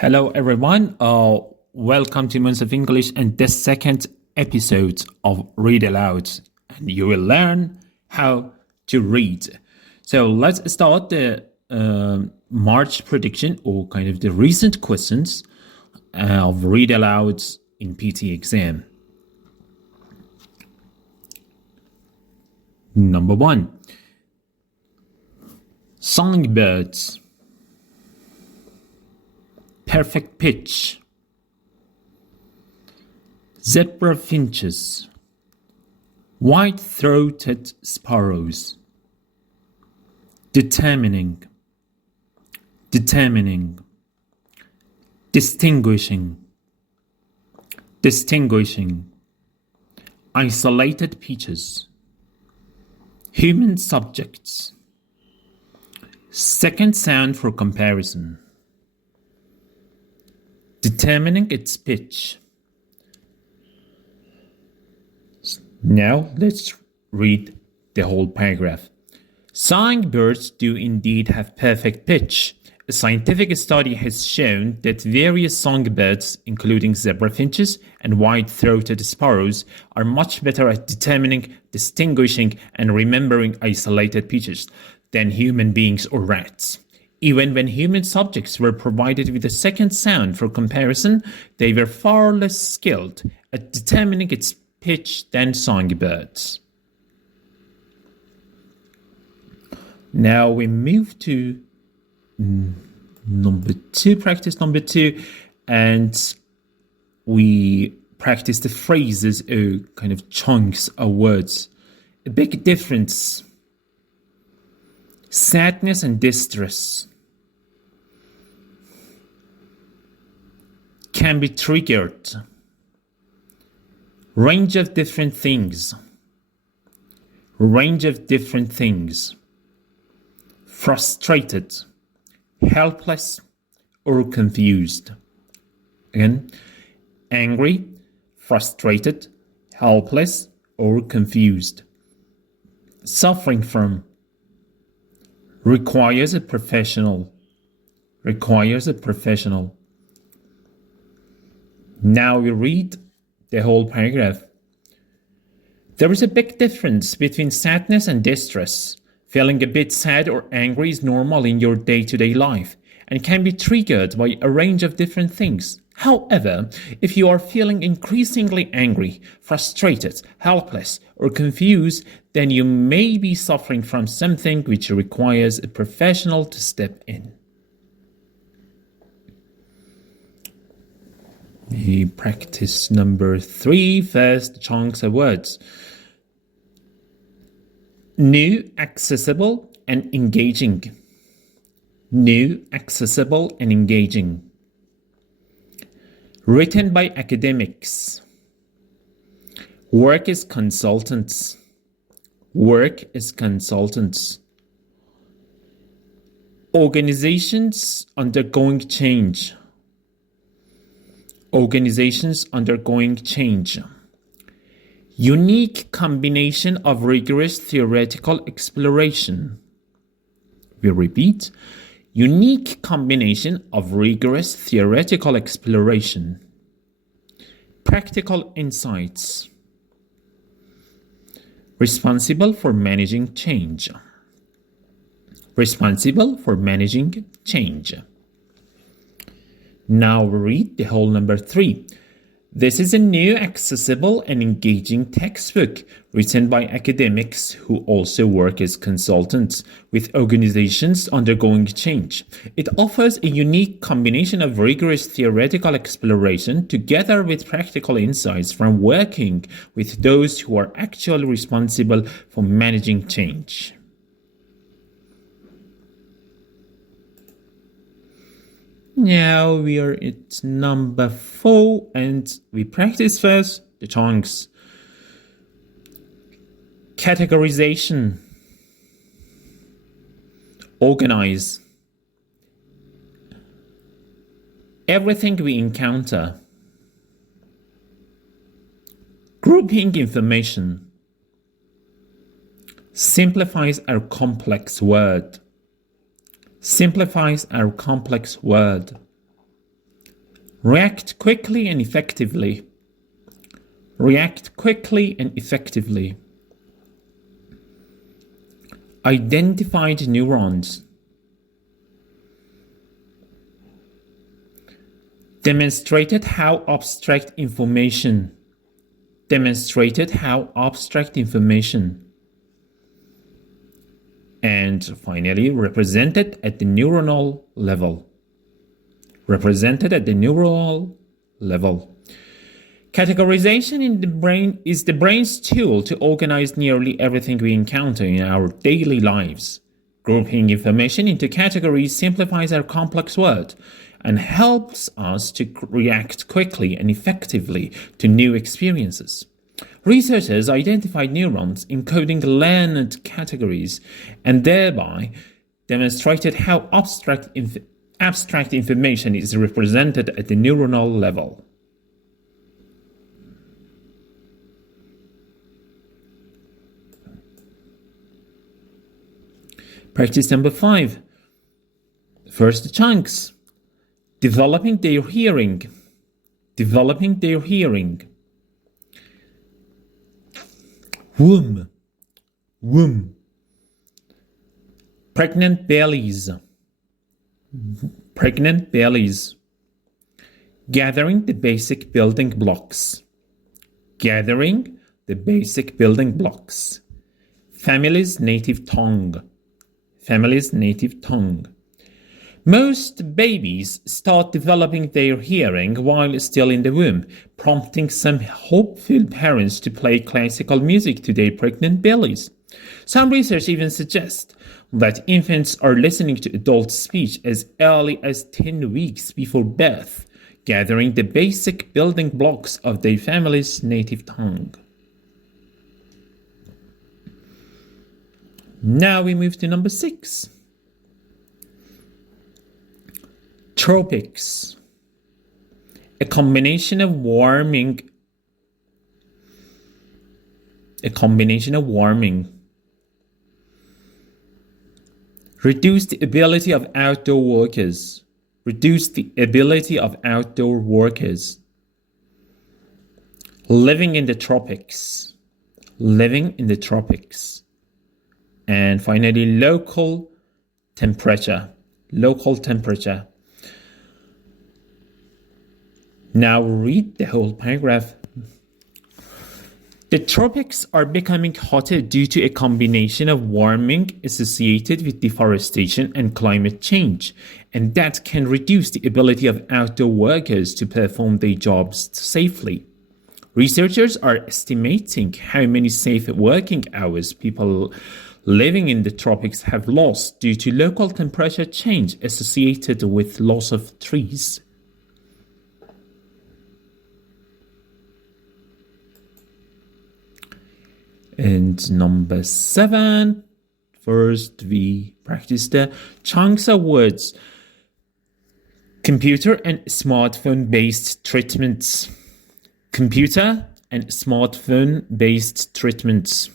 Hello, everyone. Welcome to Months of English and the second episode of Read Aloud. And you will learn how to read. So let's start the March prediction or kind of the recent questions of Read Aloud in PTE exam. Number 1. Songbirds. Perfect pitch. Zebra finches. White-throated sparrows. Determining. Distinguishing. Isolated pitches. Human subjects. Second sound for comparison. Determining its pitch. Now let's read the whole paragraph. Songbirds do indeed have perfect pitch. A scientific study has shown that various songbirds, including zebra finches and white-throated sparrows, are much better at determining, distinguishing, and remembering isolated pitches than human beings or rats. Even when human subjects were provided with a second sound for comparison, they were far less skilled at determining its pitch than songbirds. Now we move to practice number 2, and we practice the phrases or kind of chunks of words. A big difference. Sadness and distress can be triggered. Range of different things. Frustrated, helpless, or confused. Again, angry, frustrated, helpless, or confused. Suffering from. Requires a professional. Now we read the whole paragraph. There is a big difference between sadness and distress. Feeling a bit sad or angry is normal in your day-to-day life and can be triggered by a range of different things. However, if you are feeling increasingly angry, frustrated, helpless, or confused, then you may be suffering from something which requires a professional to step in. Practice number 3, first chunks of words. New, accessible, and engaging. Written by academics. Work as consultants. Organizations undergoing change. Unique combination of rigorous theoretical exploration. We repeat, unique combination of rigorous theoretical exploration. Practical insights. Responsible for managing change. Now read the whole number 3. This is a new, accessible, and engaging textbook written by academics who also work as consultants with organizations undergoing change. It offers a unique combination of rigorous theoretical exploration together with practical insights from working with those who are actually responsible for managing change. Now we are at number 4 and we practice first the chunks. Categorization. Organize. Everything we encounter. Grouping information. Simplifies our complex word. React quickly and effectively. React quickly and effectively. Identified neurons. Demonstrated how abstract information. Demonstrated how abstract information. And finally, represented at the neuronal level. Represented at the neuronal level. Categorization in the brain is the brain's tool to organize nearly everything we encounter in our daily lives. Grouping information into categories simplifies our complex world and helps us to react quickly and effectively to new experiences. Researchers identified neurons encoding learned categories and thereby demonstrated how abstract information is represented at the neuronal level. Practice number 5. First chunks. Developing their hearing. Developing their hearing. Womb. Womb. Pregnant bellies. Pregnant bellies. Gathering the basic building blocks. Gathering the basic building blocks. Family's native tongue. Family's native tongue. Most babies start developing their hearing while still in the womb, prompting some hopeful parents to play classical music to their pregnant bellies. Some research even suggests that infants are listening to adult speech as early as 10 weeks before birth, gathering the basic building blocks of their family's native tongue. Now we move to number 6. Tropics. A combination of warming. Reduce the ability of outdoor workers. Reduce the ability of outdoor workers. Living in the tropics. Living in the tropics. And finally, local temperature. Local temperature. Now read the whole paragraph. The tropics are becoming hotter due to a combination of warming associated with deforestation and climate change, and that can reduce the ability of outdoor workers to perform their jobs safely. Researchers are estimating how many safe working hours people living in the tropics have lost due to local temperature change associated with loss of trees. And number 7, first we practice the chunks of words. Computer and smartphone-based treatments. Computer and smartphone-based treatments.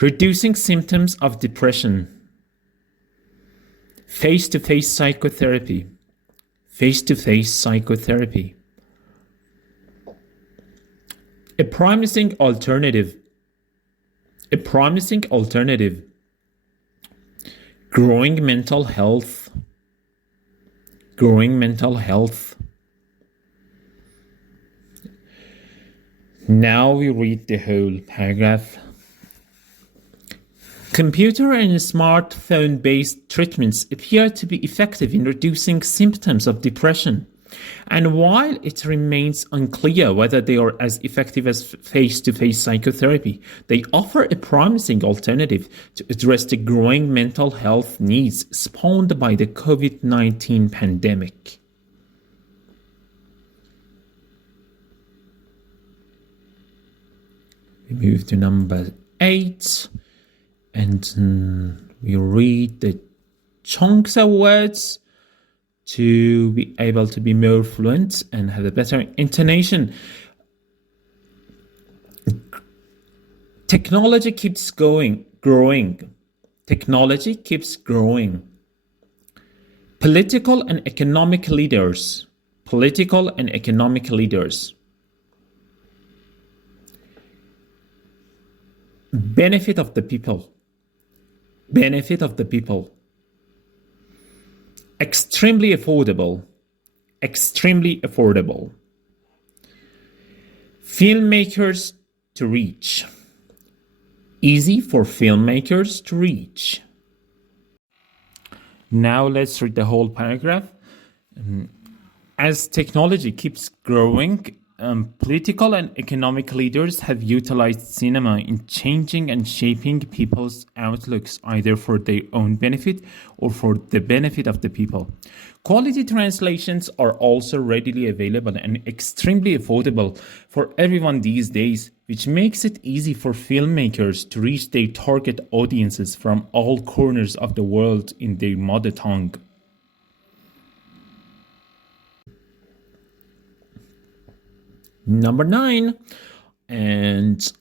Reducing symptoms of depression. Face-to-face psychotherapy. Face-to-face psychotherapy. A promising alternative. A promising alternative. Growing mental health. Growing mental health. Now we read the whole paragraph. Computer and smartphone-based treatments appear to be effective in reducing symptoms of depression. And while it remains unclear whether they are as effective as face-to-face psychotherapy, they offer a promising alternative to address the growing mental health needs spawned by the COVID-19 pandemic. We move to number 8, and we read the chunks of words to be able to be more fluent and have a better intonation. Technology keeps growing. Technology keeps growing. Political and economic leaders. Political and economic leaders. Benefit of the people. Benefit of the people. Extremely affordable. Extremely affordable. Filmmakers to reach. Easy for filmmakers to reach. Now let's read the whole paragraph. As technology keeps growing, political and economic leaders have utilized cinema in changing and shaping people's outlooks, either for their own benefit or for the benefit of the people. Quality translations are also readily available and extremely affordable for everyone these days, which makes it easy for filmmakers to reach their target audiences from all corners of the world in their mother tongue. Number 9, and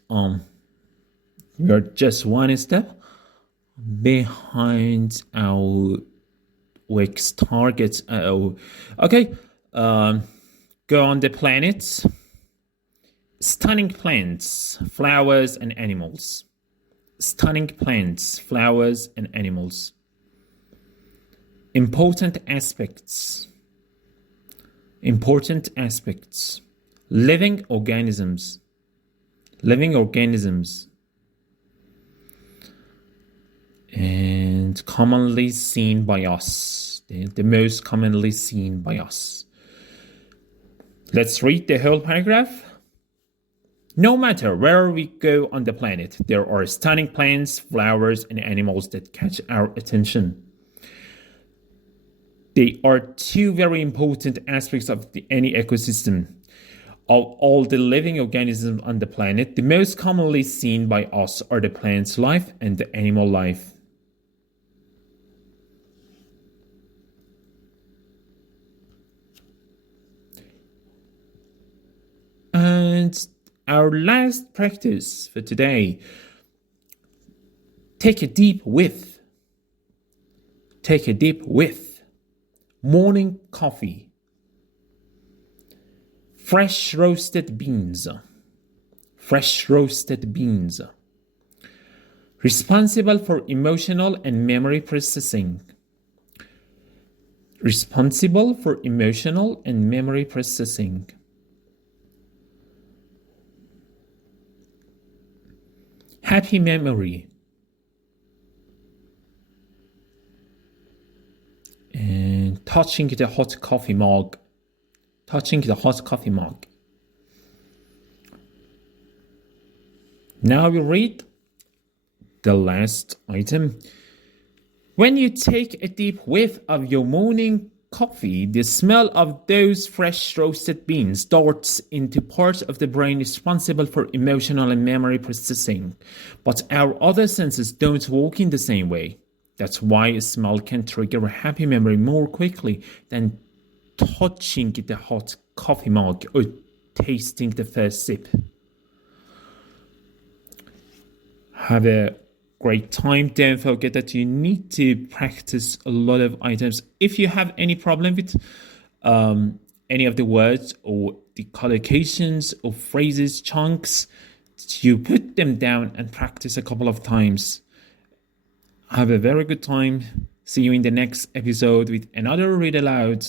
we're just one step behind our week's target. Okay, go on the planets. Stunning plants, flowers, and animals. Stunning plants, flowers, and animals. Important aspects. Important aspects. Living organisms. Living organisms. And commonly seen by us. The most commonly seen by us. Let's read the whole paragraph. No matter where we go on the planet, there are stunning plants, flowers, and animals that catch our attention. They are two very important aspects of any ecosystem. Of all the living organisms on the planet, the most commonly seen by us are the plant's life and the animal life. And our last practice for today. Take a deep whiff. Take a deep whiff. Morning coffee. Fresh roasted beans. Fresh roasted beans. Responsible for emotional and memory processing. Responsible for emotional and memory processing. Happy memory. And touching the hot coffee mug. Touching the hot coffee mug. Now we read the last item. When you take a deep whiff of your morning coffee, the smell of those fresh roasted beans darts into parts of the brain responsible for emotional and memory processing. But our other senses don't work in the same way. That's why a smell can trigger a happy memory more quickly than touching the hot coffee mug or tasting the first sip. Have a great time. Don't forget that you need to practice a lot of items. If you have any problem with any of the words or the collocations or phrases, chunks, you put them down and practice a couple of times. Have a very good time. See you in the next episode with another Read Aloud.